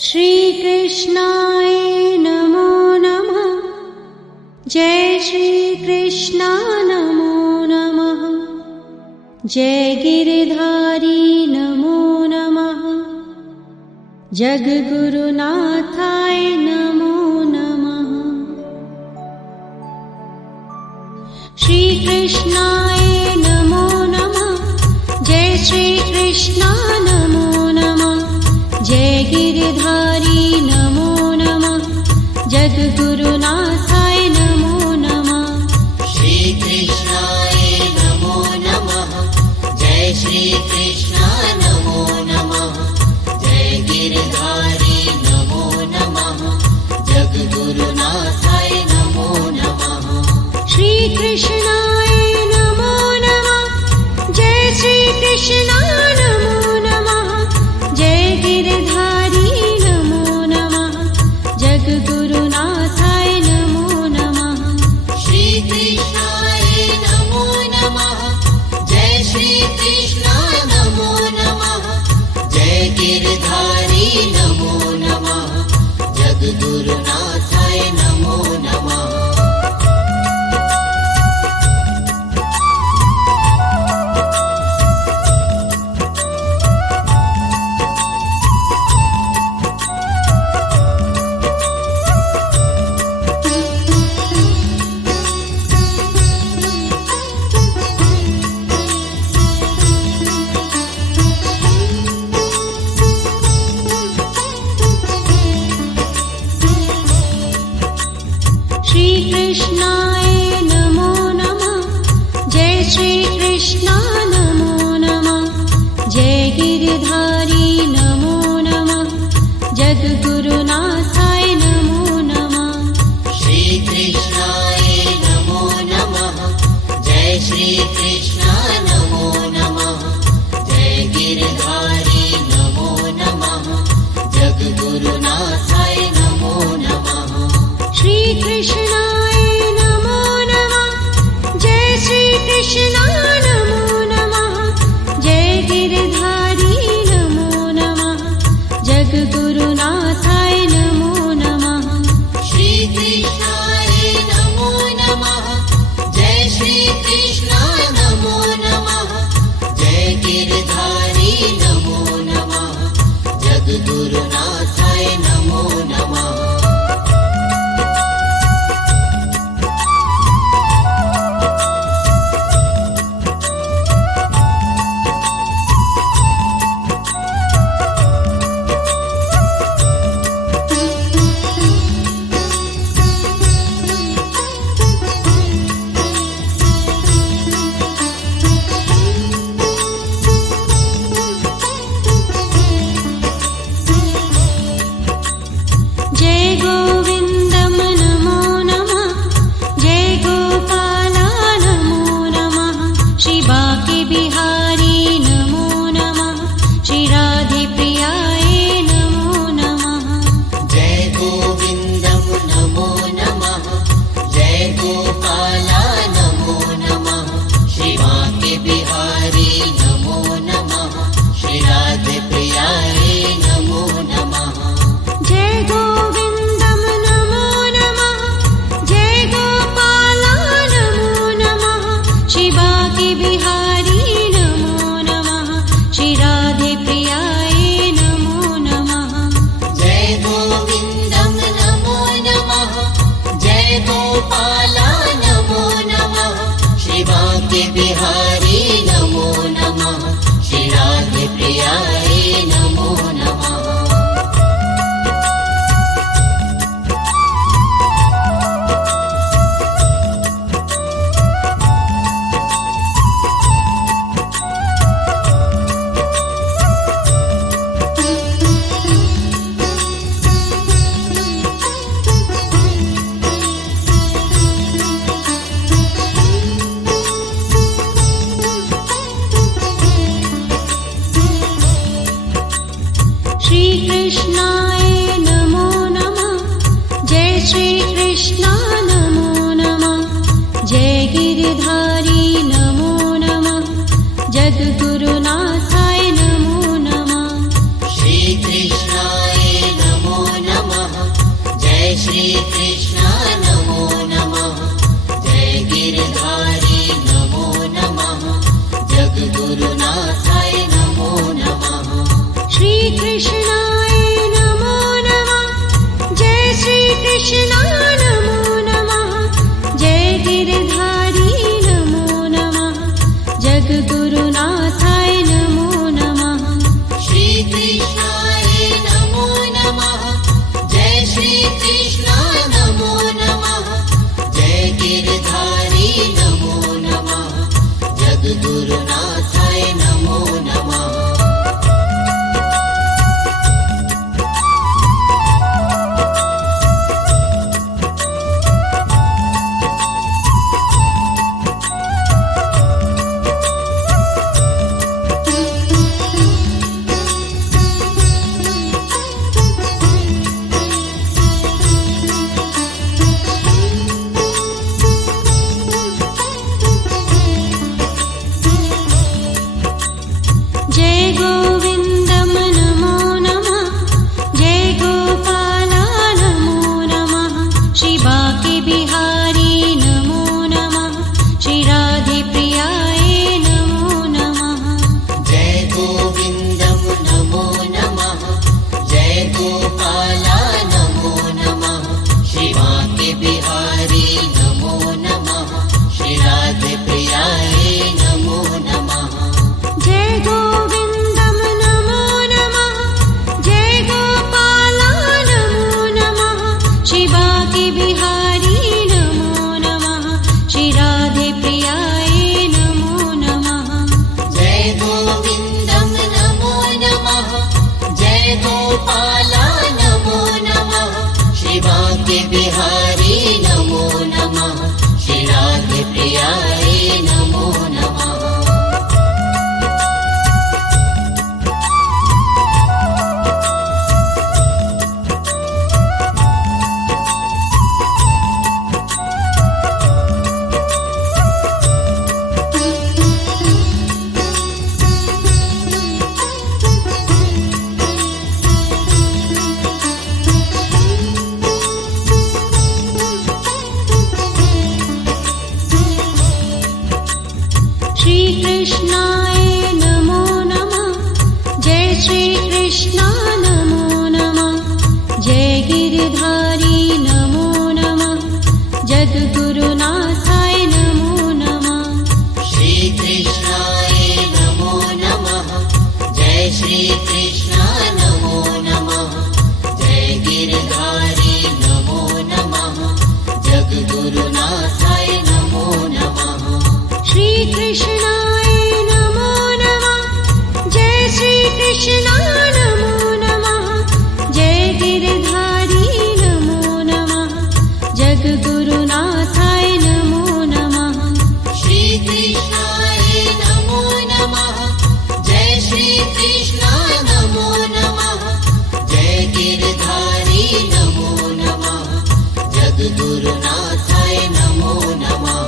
श्रीकृष्णाय नमो नमः। जय श्रीकृष्ण नमो नमः। जय गिरिधारी नमो नमः। जगद्गुरुनाथाय नमो नमः। श्रीकृष्णाय नमो नमः। जय श्रीकृष्ण नमो नमः। जय गिरिधारी नमो नमः। जगद्गुरुनाथाय नमो नमः। श्रीकृष्णाय नमो नमः। जय श्रीकृष्ण नमो नमः। जय गिरिधारी नमो नमः। जगद्गुरुनाथाय नमो नमः। श्रीकृष्णाय नमो नमः। जय श्रीकृष्ण नमो नमः। जय गिरिधारी नमो नमः। जगद्गुरुनाथाय नमो नमः। श्रीकृष्णाय नमो नमः। जय श्रीकृष्ण नमो नमः। जय गिरिधारी नमो नमः। जगद्गुरुनाथाय नमो नमः। श्रीकृष्णाय नमो नमः। जय श्रीकृष्ण नमो नमः। जय गिरिधारी नमो नमः। जगद्गुरुनाथाय नमो नमः। श्रीकृष्णाय नमो नमः। जय श्रीकृष्ण नमो नमः। जय गिरिधारी नमो नमः। जगद्गुरुनाथाय नमो नमः। श्रीकृष्णाय नमो नमः। जय श्रीकृष्ण नमो नमः। जय गिरिधारी नमो नमः। जगद्गुरुनाथाय नमो नमः। श्रीकृष्णाय नमो नमः। जय श्रीकृष्ण नमो नमः। जय गिरिधारी नमो नमः। जगद्गुरुनाथाय नमो नमः। जय गोविन्दं नमो नमः। जय गोपाला नमो नमः। श्री बाके बिहारी नमो नमः। श्री राधे प्रियाय नमो नमः। जय गोविन्दं नमो नमः। जय गोपाला नमो नमः। श्री बाके बिहारी नमो नमः। श्री राधे प्रियाय नमो नमः। जय गोविन्दं नमो नमः। जय गोपाला नमो नमः। श्री बाके बिहारी नमो नमः। श्री राधे प्रियाय नमो नमः। जय गोविन्दं नमो नमः। जय गोपाला नमो नमः। श्री बाके बिहारी नमो नमः। श्री राधे प्रियाय नमो नमः। श्रीकृष्णाय नमो नमः। जय श्रीकृष्ण नमो नमः। कृष्णाय नमो नमः जय श्री कृष्णा नमो नमः जय गिरधारी नमो नमः जगद्गुरुनाथाय नमो नमः श्री कृष्णाय नमो नमः जय श्री कृष्णा नमो नमः जय गिरधारी नमो नमः जगद्गुरुनाथाय नमो नमः जय गोविन्दं नमो नमः जय गोपाला नमो नमः श्री बाके बिहारी नमो नमः श्री राधे प्रियाय नमो नमः जय गोविन्दं नमो नमः जय गोपाला नमो नमः श्री बाके बिहारी नमो नमः श्री राधे प्रियाय नमो नमः जय गोविन्दं नमो नमः जय गोपाला नमो नमः श्री बाके बिहारी नमो नमः श्री राधे प्रियाय नमो नमः जय गोविन्दं नमो नमः जय गोपाला नमो नमः श्री बाके बिहारी नमो नमः श्री राधे प्रियाय नमो नमः श्री कृष्णाय नमो नमः जय श्री कृष्णा नमो नमः जय गिरधारी नमो नमः जगद्गुरुनाथाय नमो नमः श्री कृष्णाय नमो नमः जय श्री कृष्णा नमो नमः जय गिरधारी नमो नमः जगद्गुरुनाथाय नमो नमः श्री कृष्णाय नमो नमः जय श्री कृष्णा नमो नमः जय गिरधारी नमो नमः जगद्गुरुनाथाय नमो नमः श्री कृष्णाय नमो नमः जय श्री कृष्णा नमो नमः जय गिरधारी नमो नमः जगद्गुरुनाथाय नमो नमः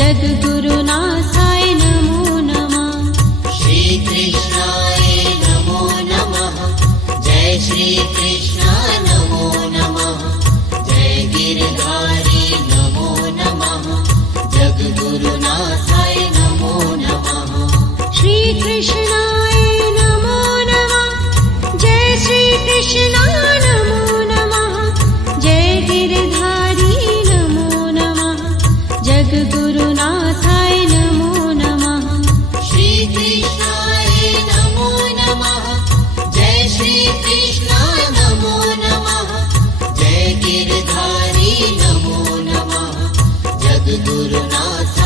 जगद्गुरुनाथाय नमो नमः। श्री कृष्णाय नमो नमः। जय श्री कृष्ण नमो नमः। जय गिरधारी नमो नमः। जगद्गुरुनाथाय नमो नमः। श्री कृष्णाय नमो नमः। जय श्री कृष्ण नमो नमः। जय गिरधारी नमो नमः। जगद्गुरुनाथाय नमो नमः। श्री कृष्णाय नमो नमः। जय श्री कृष्ण नमो नमः। जय गिरधारी नमो नमः। जगद्गुरुनाथ